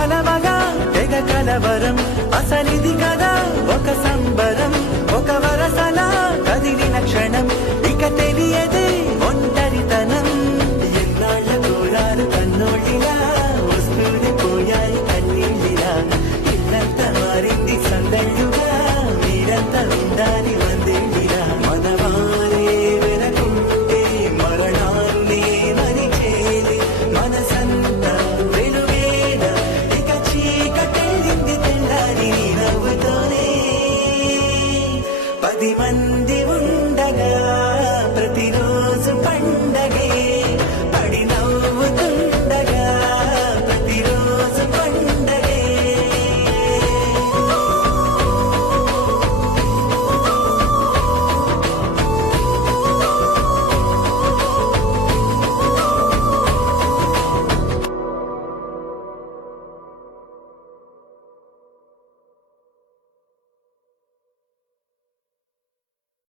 కలవగా తెగ కలవరం అసలిది కదా ఒక సంబరం ఒక వరసలా కదిలిన క్షణం ఇక తెలియదే ఒంటరితనం ఎన్నాళ్ళ కోరారు కన్నోళ్ళిలా వస్తూనే పోయాయి కన్నీళ్ళిలా ఇల్లంతా మారింది సందళ్ళుగా మీరంతా ఉండాలి వందేళ్ళిలా మనవారే వెనకుంటే మరణాన్నే మరిచేది మనసంతా వెలువేద ఇక చీకటెళ్ళింది తెల్లారి నవ్వుతోనే 10 మంది